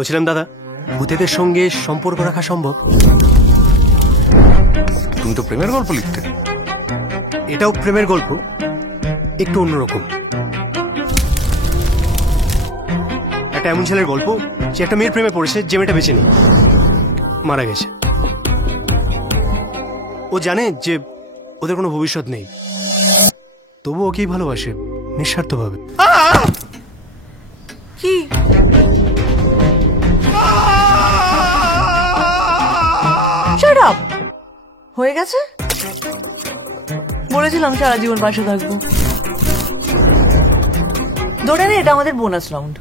বলছিলাম দাদা, ভূতেদের সঙ্গে সম্পর্ক রাখা সম্ভব? তুমি তো প্রেমের গল্প লিখতে। এটাও প্রেমের গল্প, একটু অন্যরকম। একটা এমন ছেলের গল্প যে একটা মেয়ের প্রেমে পড়েছে, যে মেয়েটা বেঁচে নেই, মারা গেছে। ও জানে যে ওদের কোনো ভবিষ্যৎ নেই, তবু ওকেই ভালোবাসে নিঃস্বার্থভাবে। কি শাট আপ হয়ে গেছে? বলেছিলাম সারা জীবন পাশে থাকবো। ধরে নে, এটা আমাদের বোনাস রাউন্ড।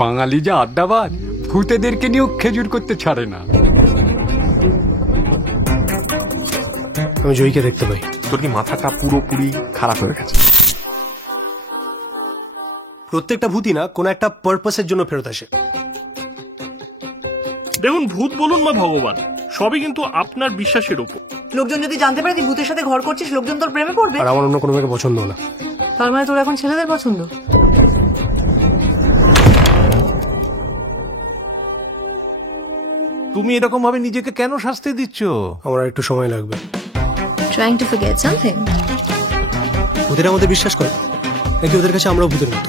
বাঙালি যা আড্ডাবাজ, ভূতেদেরকে নিয়েও খেজুর করতে ছাড়ে না। আমি জয়ীকে দেখতে পাই। তোর কি মাথাটা পুরোপুরি খারাপ হয়ে গেছে? প্রত্যেকটা ভূতই না কোনো একটা পারপাসের জন্য ফেরত আসে। দেখুন, ভূত বলুন বা ভগবান, সবই কিন্তু আপনার বিশ্বাসের উপর। লোকজন যদি জানতে পারে তুই ভূতের সাথে ঘর করছিস, লোকজন তোর প্রেমে পড়বে। আর আমার অন্য কোনো মেয়েকে পছন্দ না। তার মানে তোর এখন ছেলেদের পছন্দ? তুমি এরকম ভাবে নিজেকে কেন শাস্তি দিচ্ছ? আমার একটু সময় লাগবে। Trying to forget something? ভূতেরা আমাদের বিশ্বাস করে নাকি ওদের কাছে আমরাও ভূতের মতো?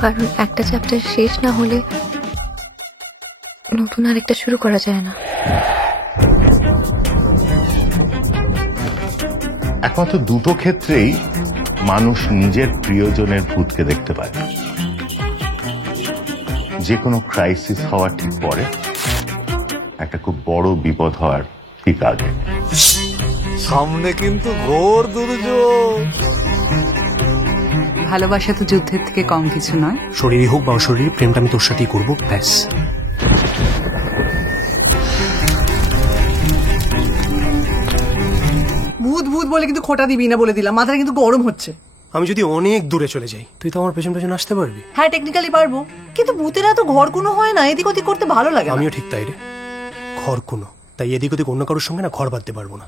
কারণ একটা চ্যাপ্টার শেষ না হলে নতুন আরেকটা শুরু করা যায় না। একমাত্র দুটো ক্ষেত্রেই মানুষ নিজের প্রিয়জনের ভূতকে দেখতে পায়। যে কোনো ক্রাইসিস হওয়ার ঠিক পরে, একটা খুব বড় বিপদ হওয়ার ঠিক আগে। সামনে কিন্তু ঘোর দুর্যোগ। ভালোবাসা তো যুদ্ধের থেকে কম কিছু নয়। শরীরই হোক বা অশরীরই, প্রেমটা আমি তোর সাথেই করবো, ব্যাস। ভূত ভূত বলে কিন্তু খোটা দিবি না, বলে দিলাম। মাথাটা কিন্তু গরম হচ্ছে। আমি যদি অনেক দূরে চলে যাই, তুই তো আমার পেছন পেছন আসতে পারবি। হ্যাঁ, টেকনিক্যালি পারবো, কিন্তু ভূতেরা তো ঘর কোনো হয় না, এদিক ওদিক করতে ভালো লাগে না। আমিও ঠিক তাই রে, ঘর কোনো। তাই এদিক ওদিক অন্য কারোর সঙ্গে না ঘর বাঁধতে পারবো না।